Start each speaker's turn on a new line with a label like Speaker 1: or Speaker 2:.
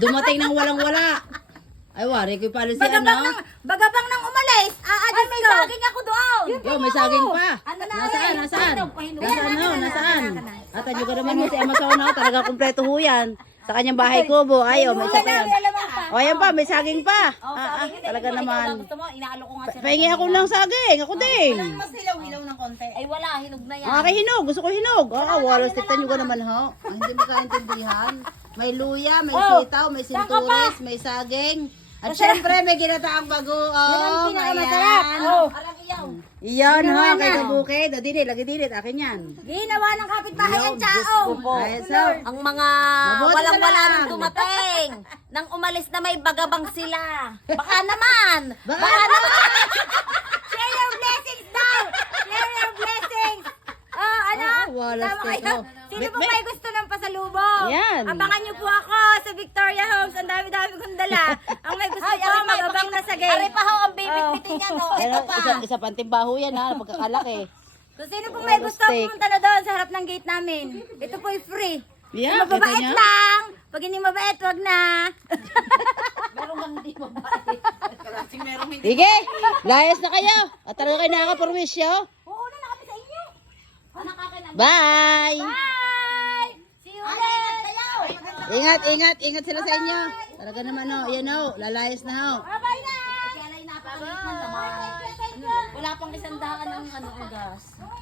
Speaker 1: Dumating ng walang-wala. Ay, wari ko pala si
Speaker 2: Bagabang
Speaker 1: ano.
Speaker 2: nang, bagabang nang umalis. Aalis may saging ako doon.
Speaker 1: Yo, may saging pa.
Speaker 2: Ano na,
Speaker 1: Nasaan, nasaan?
Speaker 2: Pahinog, pahinog.
Speaker 1: Nasaan
Speaker 2: Ayan,
Speaker 1: ho,
Speaker 2: ayan,
Speaker 1: nasaan?
Speaker 2: ayan, ayan.
Speaker 1: At adyo ka naman mo si Amasaw na talaga kumpleto ho yan. Sa kanyang bahay kubo. Ay, oh, may isa pa yan. O, ayan pa, may saging pa.
Speaker 2: Oh,
Speaker 1: Ah, ah,
Speaker 2: saging.
Speaker 1: talaga
Speaker 2: Ikaw,
Speaker 1: naman.
Speaker 2: Gusto mo, inaalo ko nga siya.
Speaker 1: Pahingi ako ng saging. Ako din.
Speaker 3: Mas hilaw-hilaw ng konti.
Speaker 2: Ay wala, hinog na yan.
Speaker 1: Ang aking hinog. Gusto ko hinog. Oo, wala. Tiktan nyo ka naman ho. Ah, hindi mo kaintindihan. May luya, may
Speaker 2: Oh,
Speaker 1: sitaw, may
Speaker 2: saan ka
Speaker 1: sinturis, may saging. At syempre, may ginataang bagoong.
Speaker 2: Yan ang pinakamasarap.
Speaker 1: Ayan.
Speaker 2: Oh. Arang iyaw.
Speaker 1: Iyan
Speaker 2: Ginawa
Speaker 1: ha,
Speaker 2: na.
Speaker 1: kay kabukid. O, dinit, lagi dinit. Akin yan.
Speaker 2: Ginawa ng kapitbahay ang
Speaker 1: ko po. Ay, so,
Speaker 2: Ang mga
Speaker 1: Mabuti
Speaker 2: walang-wala
Speaker 1: na lang.
Speaker 2: nang dumating. Nang umalis na may bagabang sila. Baka naman.
Speaker 1: Baka
Speaker 2: Baka naman.
Speaker 1: wala
Speaker 2: Tama
Speaker 1: steak,
Speaker 2: kayo.
Speaker 1: oh.
Speaker 2: Sino
Speaker 1: May-
Speaker 2: po
Speaker 1: may-
Speaker 2: may gusto ng pasalubong?
Speaker 1: Yan.
Speaker 2: Abangan niyo po ako sa Victoria Homes. Ang dami-dami kong dala. Ang may gusto po, magabang na sa game.
Speaker 3: Ari pa ho ang bibit-bitin niya, no?
Speaker 1: Pero
Speaker 3: Ito pa.
Speaker 1: isa, isa pang timbaho yan ha, pagkakalaki.
Speaker 2: Kung sino po may gusto
Speaker 1: steak.
Speaker 2: pumunta na doon sa harap ng gate namin. Ito po ay free.
Speaker 1: Yeah,
Speaker 2: Kung mababait
Speaker 1: kita niya.
Speaker 2: lang. Pag hindi mabait, wag na.
Speaker 1: Sige, layas na kayo. At talaga kayo nakaka-perwisyo.
Speaker 2: Uuna na kami sa inyo.
Speaker 3: Anak akin ang
Speaker 1: Bye!
Speaker 2: Bye! See you ulit!
Speaker 1: Ingat, ingat, ingat sila sa inyo. Talaga naman ho, yan ho, lalayas na ho.
Speaker 2: Bye-bye na!
Speaker 3: Wala pang isang daan ng ano, gas.